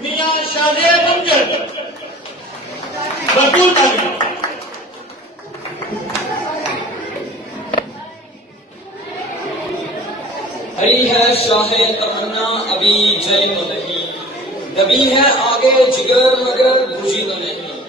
میاں شادی بنجر بطول تعلیم ہری ہے شاہ تمنا ابھی جے تو نہیں، دبی ہے آگے جگر مگر بجھی تو نہیں،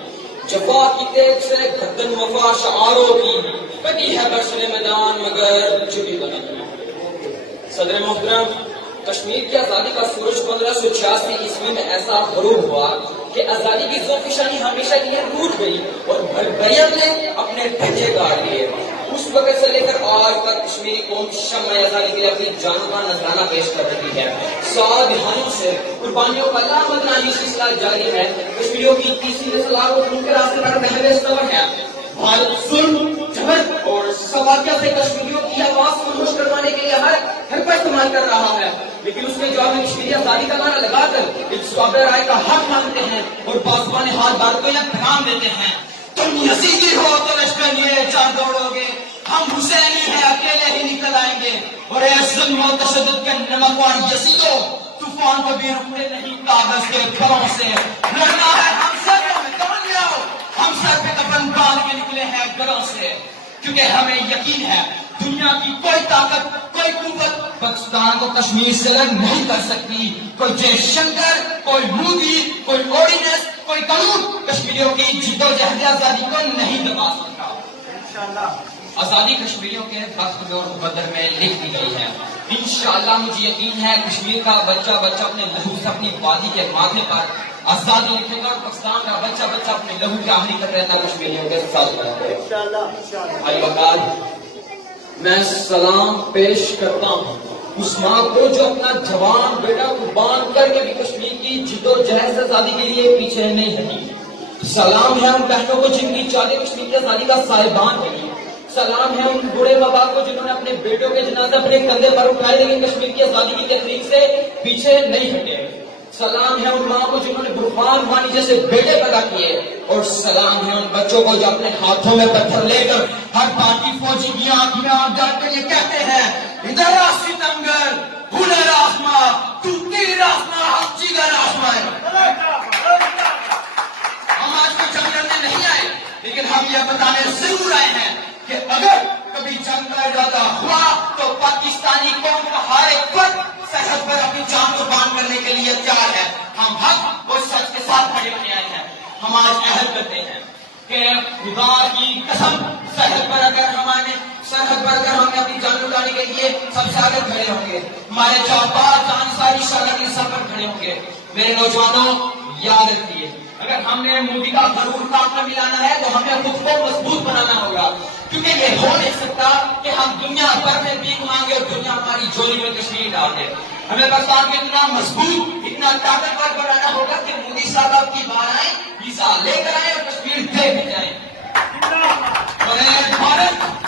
جفا کی تیغ سے گردن وفا شعاروں کی کٹی ہے برسر میدان مگر جھکی تو نہیں۔ صدر محترم، کشمیر کی آزادی کا سورج 1586 عیسوی میں ایسا غروب ہوا کہ آزادی کی زوفشانی ہمیشہ کے لیے ٹوٹ گئی اور بربریت نے اپنے ڈھنچے گاڑ لیے۔ اس وقت سے لے کر آج تک کشمیری قوم شمع آزادی کے لیے اپنی جانوں کا نذرانہ پیش کر رہی ہے۔ 100 دہائیوں سے قربانیوں کا لامحدود سلسلہ جاری ہے۔ کشمیریوں کی تیسری اصلاح کو ان کے راستے پر بہرے سبب ہے۔ بھارت ظلم، جبر اور سواتیہ سے کشمیریوں کی آواز کو خاموش کروانے کے لیے ہر کو استعمال کر رہا ہے، لیکن اس کے جواب میں کشمیری آزادی کا نعرہ لگا کر ایک صوابۂ رائے کا حق مانگتے ہیں اور بازوان حال بھارت کو یہ پیغام دیتے ہیں: تم یزیدی ہو تو لشکر لیے چار دوڑو گے، ہم حسینی ہیں اکیلے ہی نکل آئیں گے، اور اے ظلم و تشدد کے نمکوار یزیدو، طوفان کو بھی رکنے نہیں کاغذ کے گھروں سے لڑنا ہے ہم سب میں کون لے آؤ، ہم سب پہ کفن باندھ کے نکلے ہیں گھروں سے، کیونکہ ہمیں یقین ہے دنیا کی کوئی طاقت کوئی قوت پاکستان کو کشمیر سے الگ نہیں کر سکتی۔ کوئی جے شنکر، کوئی مودی، کوئی آرڈیننس، کوئی قانون کشمیریوں کی جدوجہد آزادی کو نہیں دبا سکتا۔ آزادی کشمیریوں کے وقت اور مقدر میں لکھ دی گئی ہے۔ انشاءاللہ مجھے یقین ہے کشمیر کا بچہ بچہ اپنے لہو سے اپنی وادی کے ماتھے پر آزادی لکھے گا، اور پاکستان کا بچہ بچہ اپنے لہو کے آخری تک رہتا کشمیریوں کے ساتھ رہے گا۔ بھائی وقار، میں سلام پیش کرتا ہوں اس ماں کو جو اپنا جوان بیٹا قربان کر کے بھی کشمیر کی جدوجہد آزادی کے لیے پیچھے نہیں ہٹی۔ سلام ہے ان بہنوں کو جن کی چالیں کشمیر کی آزادی کا سائبان بنی۔ سلام ہے ان بوڑھے ماں باپ کو جنہوں نے اپنے بیٹوں کے جنازے اپنے کندھے پر اٹھائے لیکن کشمیر کی آزادی کی تحریک سے پیچھے نہیں ہٹے۔ سلام ہے ان ماں کو جنہوں نے برفان وانی جیسے بیٹے پیدا کیے، اور سلام ہے ان بچوں کو جو اپنے ہاتھوں میں پتھر لے کر ہر پارٹی فوجی کی آنکھ میں آنکھ ڈال کر یہ کہتے ہیں: ادھر ستمگر ہنر آسما تو تیر آسما ہم جگر آسما ہے۔ ہم آج کو جنگ لڑنے نہیں آئے، لیکن ہم یہ بتانے ضرور آئے ہیں کہ اگر کبھی جنگ کا ارادہ ہوا تو پاکستانی قوم کا ہر ایک فرد سرحد پر اپنی جان قربان کرنے کے لیے تیار ہے۔ ہم حق اور سچ کے ساتھ کھڑے ہونے آئے ہیں۔ ہم آج عہد کرتے ہیں کہ خدا کی قسم سرحد پر اگر ہمیں اپنی جان لٹانے کے لیے سب سے آگے کھڑے ہوں گے، ہمارے جانباز جانساری شاگرد کے سر پر کھڑے ہوں گے۔ میرے نوجوانوں، یاد رکھیے، اگر ہم نے مودی کا ضرور کاٹنا ملانا ہے تو ہمیں خود کو مضبوط بنانا ہوگا، کیونکہ یہ ہو نہیں سکتا کہ ہم دنیا بھر میں بھیک مانگے اور دنیا ہماری جولی میں کشمیر ڈال دے۔ ہمیں پاکستان کو اتنا مضبوط، اتنا طاقتور بنانا ہوگا کہ مودی صاحب آپ کی بار آئیں، ویزا لے کر آئیں اور کشمیر دے بھی جائیں۔ اور بھارت